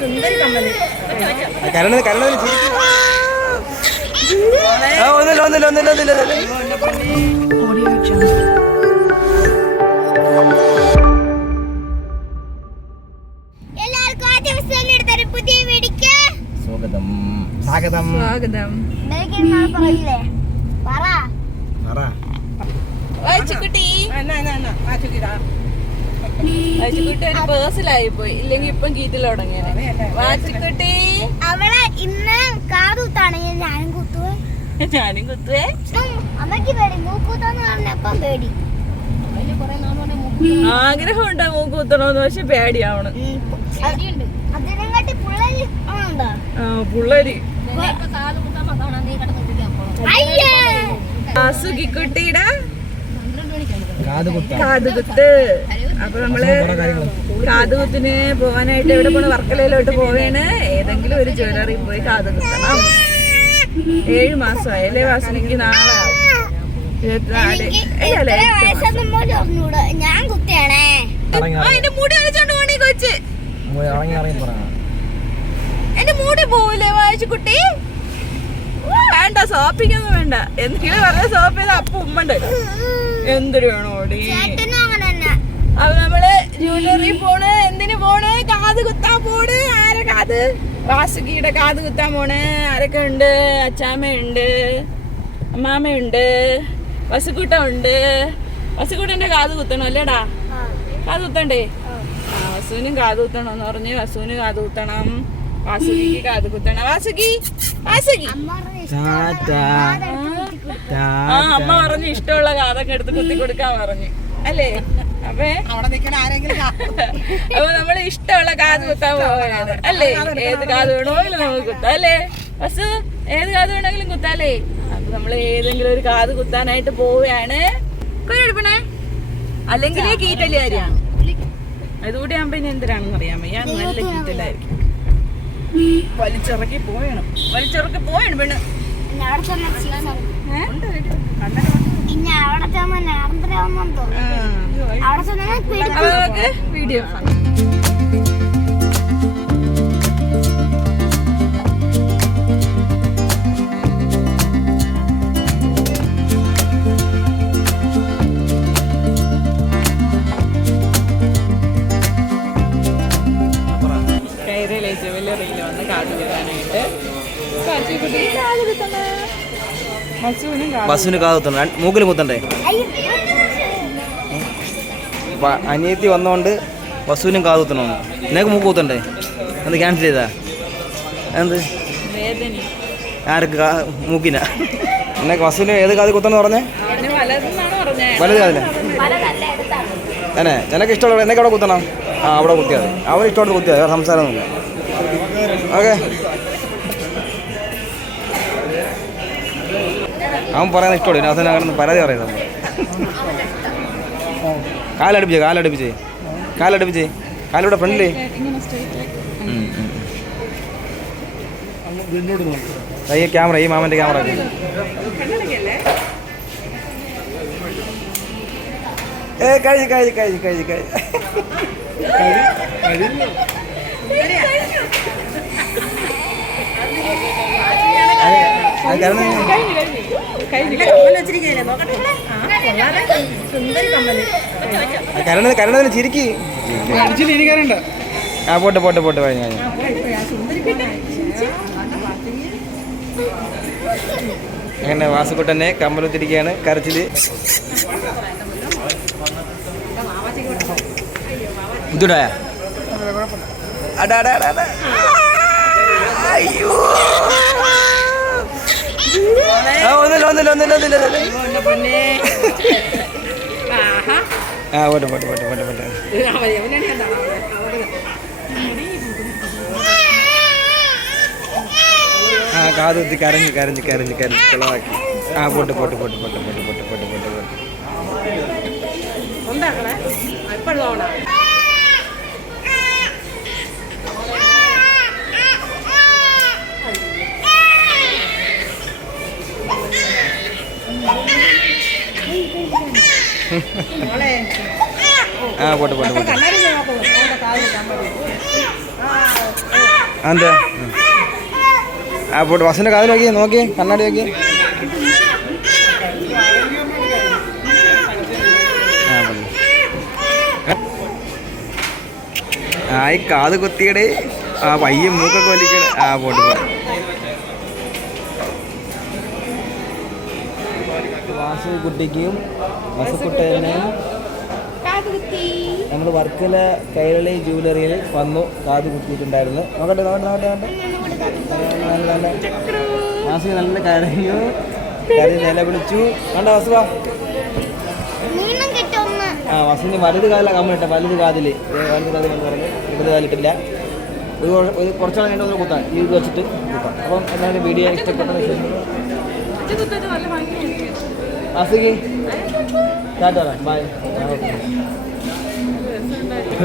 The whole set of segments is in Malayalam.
സുന്ദരി കമ്മൽ കരണ കരണ ഒന്നില്ല ഒന്നില്ല ഒന്നില്ല ഒന്നില്ല ഓഡിയോ ജംഗ്ഷൻ സ്വാഗതം. സ്വാഗതം. സ്വാഗതം. പറ. പറ. ഓ ചുക്കുട്ടി എന്നാ എന്നാ എന്നാ. ആ ചുക്കിതാ വായിച്ചുകുട്ടി ഒരു പേഴ്സിലായി പോയി ഇല്ലെങ്കിൽ ഇപ്പം കീറ്റിൽ തുടങ്ങിയത് വാച്ചിക്കുട്ടി. അവളെ ഇന്ന് കാതുത്താണെങ്കിൽ ഞാനും കുത്തുവേ. ഞാനും കുത്തുവേ. അമ്മയ്ക്ക് പേടി. മൂക്കൂത്തെന്ന് പറഞ്ഞപ്പം പേടി. ആഗ്രഹം ഉണ്ടോ മൂക്കൂത്തണോന്ന് പക്ഷെ പേടിയാവണം. പിള്ളേര് ആണോ ആ പുള്ളരി. അയ്യേ! സുഖിക്കുട്ടിയുടെ കാത് കുത്ത കാതുകുത്ത്. അപ്പൊ നമ്മൾ കാതുകുത്തിന് പോവാനായിട്ട് എവിടെ പോണ? വർക്കലയിലോട്ട് പോവേണ്. ഏതെങ്കിലും ഒരു ജ്വല്ലറി പോയി കാതുകുത്തണം. ഏഴ് മാസമായി. അല്ലേ വാസനയ്ക്ക് നാളെ ഞാൻ കുത്തിയാണേ. മുടി കളിച്ചോണ്ട് പോണി കൊച്ച്. എന്റെ മുടി പോവില്ലേ വായിച്ചു കുട്ടി? വേണ്ട സോപ്പിക്കൊന്നും വേണ്ട. എന്തെങ്കിലും പറഞ്ഞ സോപ്പ് ചെയ്ത് അപ്പൊ ഉമ്മണ്ട് എന്തൊരു വേണോ ഓടി ചേട്ടനും അങ്ങനെ തന്നെ അപ്പൊ നമ്മൾ ജ്വല്ലറി പോണ്. എന്തിനു പോണ്? കാത് കുത്താൻ പോണ്. ആരെ കാത്? വാസുകിയുടെ കാത് കുത്താൻ പോണ്. ആരൊക്കെ ഉണ്ട്? അച്ചാമ്മയുണ്ട്. അമ്മാമ്മയുണ്ട്. വസുക്കൂട്ട ഉണ്ട് വസുക്കൂട്ടന്റെ കാത് കുത്തണം അല്ലേടാ? കാത് കുത്തണ്ടേ? ആ വസുവിനും കാത് കുത്തണം പറഞ്ഞ് വസുവിന് കാത് കുത്തണം. വാസുകിക്ക് കാത് കുത്തണം. വാസുകി വാസുകി. ആ അമ്മ പറഞ്ഞു ഇഷ്ടമുള്ള കാതൊക്കെ എടുത്ത് കുത്തി കൊടുക്കാൻ പറഞ്ഞു. അല്ലേ? അപ്പേ? അവിടെ നിൽക്കണ ആരെങ്കിലും അപ്പൊ നമ്മൾ ഇഷ്ടമുള്ള കാത് കുത്താൻ പോവുകയാണ്. അല്ലേ? ഏത് കാത് വേണമെങ്കിലും നമുക്ക് കുത്താം. അല്ലേ? ബസ് ഏത് കാത് വേണമെങ്കിലും കുത്താല്ലേ അപ്പൊ നമ്മൾ ഏതെങ്കിലും ഒരു കാത് കുത്താനായിട്ട് പോവുകയാണ്. കുഴപ്പണേ അല്ലെങ്കിൽ കീറ്റലുകാരിയാണ് അതുകൂടി ആകുമ്പോ ഇനി എന്തിനാണെന്ന് അറിയാൻ വയ്യ നല്ല കീറ്റലായിരിക്കും വലിച്ചിറക്കി പോയണം വലിച്ചിറക്കി പോയണം പെണ്ണ്. ഉണ്ട് അവിടെ പിന്നെ അവിടെ ചെന്ന നാരന്തരാമെന്ന് തോന്നുന്നു. അവിടെ ചെന്നാൽ വീഡിയോ കയറിയിലെ ജുവലറിയിൽ വന്ന് കാതുകുത്താനായിട്ട് കാച്ചുകുട്ടി കാതുകുത്തണ ബസ്സുവിന് കാത്തുന്നുണ്ട് മൂക്കിൽ കുത്തണ്ടേ? അനിയത്തി വന്നോണ്ട് ബസ്സുവിനും കാത്തുത്തണമെന്ന് നിനക്ക് മൂക്ക് കുത്തണ്ടേ? എന്ത് ക്യാൻസൽ ചെയ്താ? എന്ത്? ആർക്ക് മൂക്കിന? നിനക്ക് വസുവിന് ഏത് കാതി കുത്തണെന്ന് പറഞ്ഞേ? വലത് കാതിലെ. അനെ നിനക്ക് ഇഷ്ടമുള്ള എന്നൊക്കെ അവിടെ കുത്തണം. ആ അവിടെ കുത്തിയാൽ അവൻ ഇഷ്ടമുള്ള കുത്തിയാൽ സംസാരമൊന്നുമില്ല. ഓക്കെ. അവൻ പറയാൻ ഇഷ്ടമുള്ളൂ അവസാനം അങ്ങനെ പരാതി പറയുന്നത് കാലടുപ്പിച്ചേ കാലടുപ്പിച്ചേ. കാലടുപ്പിച്ചേ. കാലിവിടെ ഫ്രണ്ടിലേ. ഈ ക്യാമറ ഈ മാമന്റെ ക്യാമറ ഏ കഴിച്ച് കഴിച്ച് കഴിച്ച് കഴിച്ച് കഴിച്ച് അത്. കാരണം കരണ ചിരിക്ക്. ആ പോട്ടെ പോട്ടെ പോട്ടെ പറഞ്ഞു അങ്ങനെ വാസുക്കുട്ടനെ കമ്പലത്തിരിക്കുകയാണ് കരച്ചിൽ. അടാ. അയ്യോ. ഒന്നുമില്ല ഒന്നുമില്ല ഒന്നുമില്ല ഒന്നുമില്ല. ആ പോട്ടെ പോട്ടെ പോട്ടെ പോട്ടെ പോട്ടെ ആ കാത് കുത്തി കരഞ്ഞ് കരഞ്ഞ് കരഞ്ഞ് കരഞ്ഞ് കുളവാക്കി ആ പോട്ട് പോട്ട് പോട്ട് പോട്ട് പോട്ട് പോട്ട് പോട്ട് പോട്ട് പോട്ട് ആ പോട്ട് പോട്ട് പോട്ട്. എന്താ ആ പോട്ടെ ബസ്സിന്റെ കാതിൽ നോക്കി നോക്കി കണ്ണാടി നോക്കി. ആ ഈ കാത് കുത്തിയടെ ആ വയ്യ മൂക്കൊക്കെ വലിക്കണേ ആ പോട്ട് പോ വാസുകുട്ടിക്കും വസുക്കുട്ടനും നമ്മൾ വർക്കല കൈരളി ജുവലറിയിൽ വന്നു കാത് കുത്തിയിട്ടുണ്ടായിരുന്നു. നോക്കട്ടെ നോക്കട്ടെ നോക്കട്ടെ നോക്കട്ടെ. വാസു നല്ല കരഞ്ഞു കരഞ്ഞ് നിലവിളിച്ചു വേണ്ട കിട്ടുന്ന ആ വസുവിന് വലുത് കാലിലാണ് കമ്മിട്ടെ വലുത് കാതിൽ വലുത് കാതിൽ എന്ന് പറഞ്ഞു ഇടത് കാലിട്ടില്ല. ഒരു കുറ- ഒരു കുറച്ചാൾ കഴിഞ്ഞിട്ട് ഒന്ന് ഈ വെച്ചിട്ട് കുത്താം. അപ്പം എന്തായാലും വീഡിയോ ഇഷ്ടപ്പെട്ട ബൈ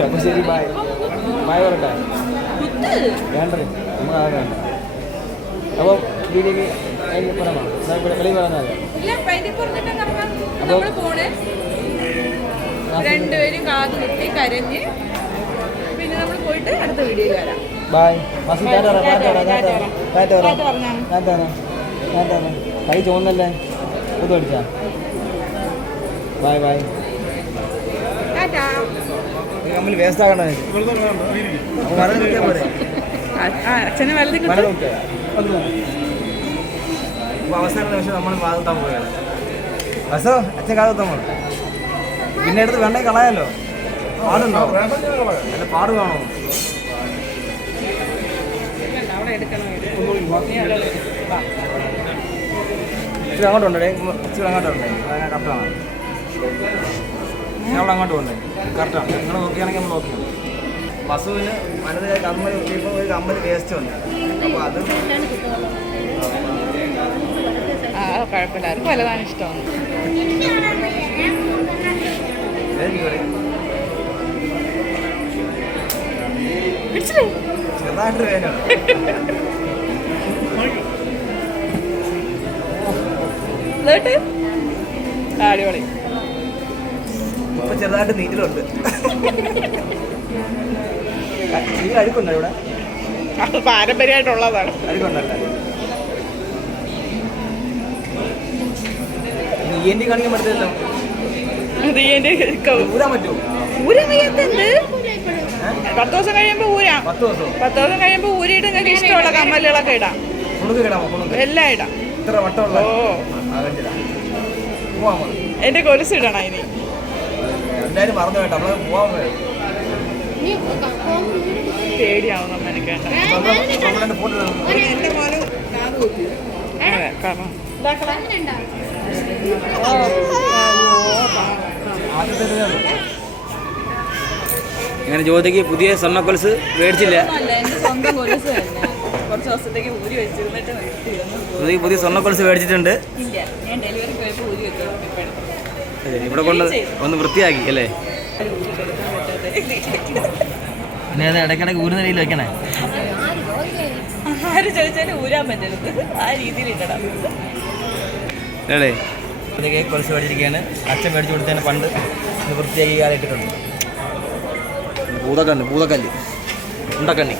അപ്പോൾ ശരി പറട്ടെ വേണ്ടേ? വെളിയിൽ പറഞ്ഞാൽ രണ്ടുപേരും കാത് കുത്തി കരഞ്ഞ് പിന്നെ നമ്മൾ പോയിട്ട് അടുത്ത വീഡിയോയിൽ വരാം. ബൈ മാസി ടാറ്റ പറ ടാറ്റ പറ ടാറ്റ ടാറ്റ ടാറ്റ. ടാറ്റ ടാറ്റ പറ കൈ ചോന്നല്ലേ ഇത് അടിച്ചാ ബൈ ബൈ നമ്മൾ വേസ്റ്റ് ആകണ്ട അച്ഛനെ വലുത് അവസാന നിമിഷം നമ്മൾ വാദത്താൻ പോവുകയാണ്. അച്ഛൻ പിന്നെ എടുത്ത് വേണ്ട കളയാലോ? പാടുണ്ടോ? അല്ല പാട് കാണോ അവിടെ എടുക്കണം. ഇച്ചിരി അങ്ങോട്ടുണ്ടേ ഇച്ചിരി അങ്ങോട്ടുണ്ടേ അങ്ങനെ കറക്റ്റാണ് ഞങ്ങൾ അങ്ങോട്ട് പോകണ്ടേ കറക്റ്റാണ് നിങ്ങൾ നോക്കുകയാണെങ്കിൽ നമ്മൾ നോക്കി. ബസ്സുവിന് മനസ്സിൽ കമ്മൽ കിട്ടിയപ്പോൾ ഒരു കമ്മൽ വേസ്റ്റ് ഉണ്ട് അപ്പോൾ അത് ആ കുഴപ്പമില്ല. അവർക്ക് വലുതാണ് ഇഷ്ടമാണ് ചെറുതായിട്ട് വേദനയാണ് എന്നിട്ട് അടിപൊളി. ഇപ്പൊ ചെറുതായിട്ട് നീറ്റിലുണ്ട്. അഴുക്കുണ്ടോ ഇവിടെ? അത് പാരമ്പര്യമായിട്ടുള്ളതാണ്. അഴുക്കുണ്ടല്ലോ? ഇ എൻ ടി കാണിക്കാൻ അത് എന്റെ ഊരാൻ പറ്റുമോ? ഊരാൻ വയ്യാത്തത് പത്ത് ദിവസം കഴിയുമ്പോ ഊരാം. പത്ത് ദിവസമോ പത്ത് ദിവസം കഴിയുമ്പോ ഊരിയിട്ട് നിങ്ങൾക്ക് ഇഷ്ടമുള്ള കമ്മലുകളൊക്കെ ഇടാം. എല്ലാം ഇടാം. ഇത്ര വട്ടമുള്ള ഓ. എന്റെ കൊലുസ് ഇടണ ഇനി. എല്ലാവരും മറന്നു കേട്ടോ. നമ്മൾ പോവാൻ മതി പേടിയാവും നമ്മ എനിക്ക് നമ്മളെന്റെ ഫോട്ടോ എന്റെ മോനും അതെ കാരണം. അങ്ങനെ ജ്യോതിക്ക് പുതിയ സ്വർണക്കൊലുസ് മേടിച്ചില്ല. സ്വന്തം കൊലുസ് തന്നെ. കുറച്ച് ദിവസത്തേക്ക് ഊരി വെച്ചിരുന്നിട്ട് നിർത്തിയിരുന്നു ജ്യോതിക്ക് പുതിയ സ്വർണക്കൊലുസ് മേടിച്ചിട്ടുണ്ട്. ഇല്ല ഞാൻ ഡെലിവറി പോയപ്പോൾ ഊരി വെച്ചു ഇപ്പോഴും ഇവിടെ കൊണ്ട് ഒന്ന് വൃത്തിയാക്കി അല്ലേ? പിന്നെ അത് ഇടയ്ക്കിടയ്ക്ക് ഊരുന്ന രീതിയിൽ വെക്കണേ? ആര് ചോദിച്ചാലും ഊരാൻ പറ്റരുത്. ആ രീതിയിൽ ഇടണം. അല്ലേ ഇതൊക്കെ കൊലുസ് മേടിച്ചിരിക്കുകയാണ്. അച്ഛൻ മേടിച്ചു കൊടുത്തതിന് പണ്ട് വൃത്തിയാക്കി കാലിട്ടിട്ടുണ്ട്. ഭൂതക്കല്ല് ഭൂതക്കല്ല് ഉണ്ടക്കണ്ണി